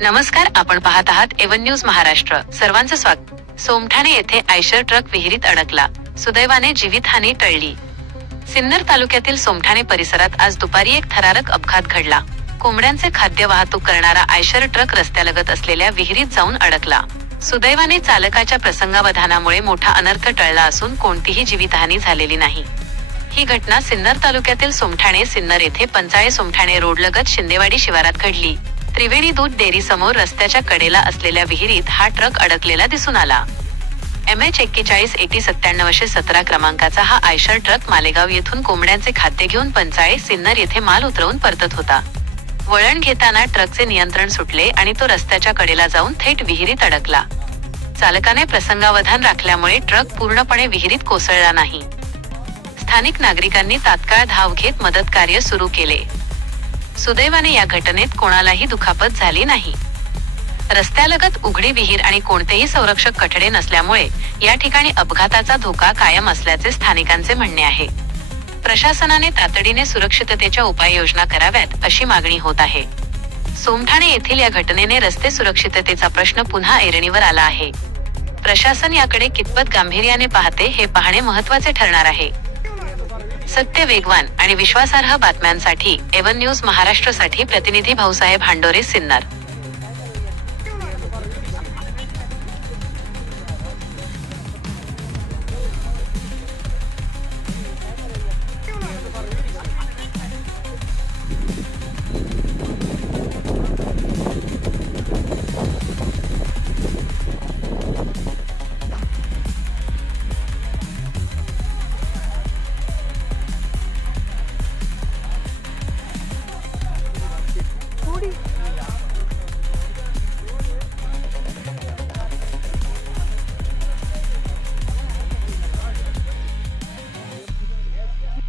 नमस्कार, आपण पाहत आहात एवन न्यूज महाराष्ट्र. सर्वांचं स्वागत. सोमठाणे येथे आयशर ट्रक विहिरीत अडकला, सुदैवाने जीवितहानी टळली. सिन्नर तालुक्यातील सोमठाणे परिसरात आज दुपारी एक थरारक अपघात घडला. कोंबड्यांचे खाद्य वाहतूक करणारा आयशर ट्रक रस्त्यालगत असलेल्या विहिरीत जाऊन अडकला. सुदैवाने चालकाच्या प्रसंगावधानामुळे मोठा अनर्थ टळला असून कोणतीही जीवितहानी झालेली नाही. ही घटना सिन्नर तालुक्यातील सोमठाणे सिन्नर येथे पंचाळे सोमठाणे रोडलगत शिंदेवाडी शिवारात घडली. त्रिवेणी दूध डेअरी समोर रस्त्याच्या कडेला असलेल्या विहिरीत हा ट्रक अडकलेला दिसून आला. MH 41809717 क्रमांकाचा हा आयशर ट्रक मालेगाव येथून कोंबड्यांचे खाद्य घेऊन पंचाळे सिन्नर येथे माल उतरवून परतत होता. वळण घेताना ट्रकचे नियंत्रण सुटले आणि तो रस्त्याच्या कडेला जाऊन थेट विहिरीत अडकला. चालकाने प्रसंगावधान राखल्यामुळे ट्रक पूर्णपणे विहिरीत कोसळला नाही. स्थानिक नागरिकांनी तात्काळ धाव घेत मदत कार्य सुरू केले. सुदैवाने या घटनेत कोणालाही दुखापत झाली नाही. रस्त्यालगत उघडी विहीर आणि कोणतेही संरक्षक कठडे नसल्यामुळे या ठिकाणी अपघाताचा धोका कायम असल्याचे स्थानिकांचे म्हणणे आहे. प्रशासनाने तातडीने सुरक्षिततेच्या उपाययोजना कराव्यात अशी मागणी होत आहे. सोमठाणे येथील या घटनेने रस्ते सुरक्षिततेचा प्रश्न पुन्हा ऐरणीवर आला आहे. प्रशासन याकडे कितपत गांभीर्याने पाहते हे पाहणे महत्त्वाचे ठरणार आहे. सत्य, वेगवान आणि विश्वासार्ह बातम्यांसाठी एवन न्यूज महाराष्ट्रसाठी प्रतिनिधी भाऊसाहेब हांडोरे, सिन्नर.